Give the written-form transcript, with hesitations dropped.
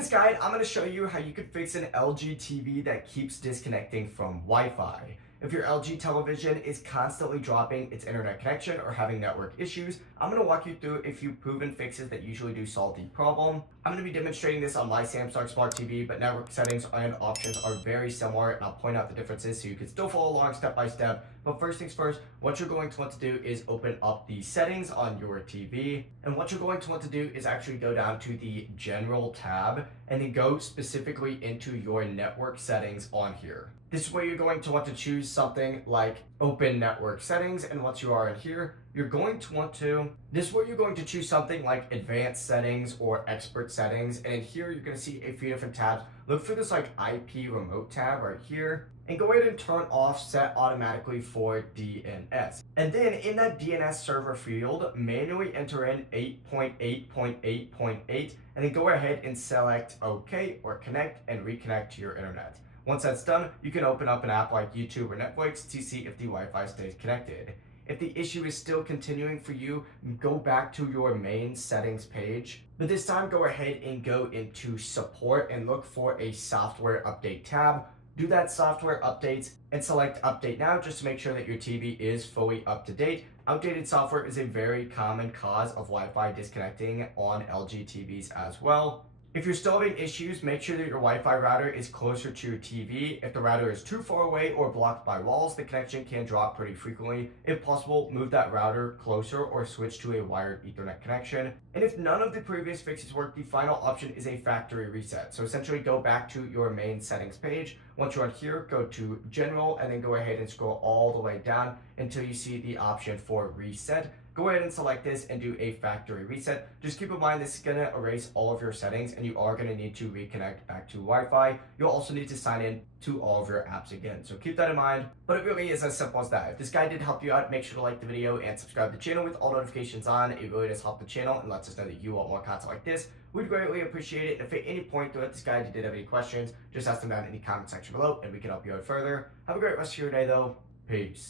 this guide, I'm going to show you how you can fix an LG TV that keeps disconnecting from Wi-Fi. If your LG television is constantly dropping its internet connection or having network issues, I'm going to walk you through a few proven fixes that usually do solve the problem. I'm going to be demonstrating this on my Samsung Smart TV, but network settings and options are very similar, and I'll point out the differences so you can still follow along step by step. But first things first, what you're going to want to do is open up the settings on your TV. And what you're going to want to do is actually go down to the General tab and then go specifically into your network settings on here. This is where you're going to want to choose something like Open Network Settings, and once you are in here, this is where you're going to choose something like Advanced Settings or Expert Settings, and in here you're going to see a few different tabs. Look for this like IP Remote tab right here, and go ahead and turn off Set Automatically for DNS. And then in that DNS server field, manually enter in 8.8.8.8, and then go ahead and select OK or Connect and reconnect to your internet. Once that's done, you can open up an app like YouTube or Netflix to see if the Wi-Fi stays connected. If the issue is still continuing for you, go back to your main settings page. But this time, go ahead and go into Support and look for a Software Update tab. Do that Software Updates and select Update Now just to make sure that your TV is fully up to date. Outdated software is a very common cause of Wi-Fi disconnecting on LG TVs as well. If you're still having issues, make sure that your Wi-Fi router is closer to your TV. If the router is too far away or blocked by walls, the connection can drop pretty frequently. If possible, move that router closer or switch to a wired Ethernet connection. And if none of the previous fixes work, the final option is a factory reset. So essentially go back to your main settings page. Once you're on here, go to General and then go ahead and scroll all the way down until you see the option for Reset. Go ahead and select this and do a factory reset. Just keep in mind this is going to erase all of your settings and you are going to need to reconnect back to Wi-Fi. You'll also need to sign in to all of your apps again. So keep that in mind, but it really is as simple as that. If this guide did help you out, make sure to like the video and subscribe to the channel with all notifications on. It really does help the channel and lets us know that you want more content like this. We'd greatly appreciate it. If at any point throughout this guide you did have any questions, just ask them down in the comment section below and we can help you out further. Have a great rest of your day though. Peace.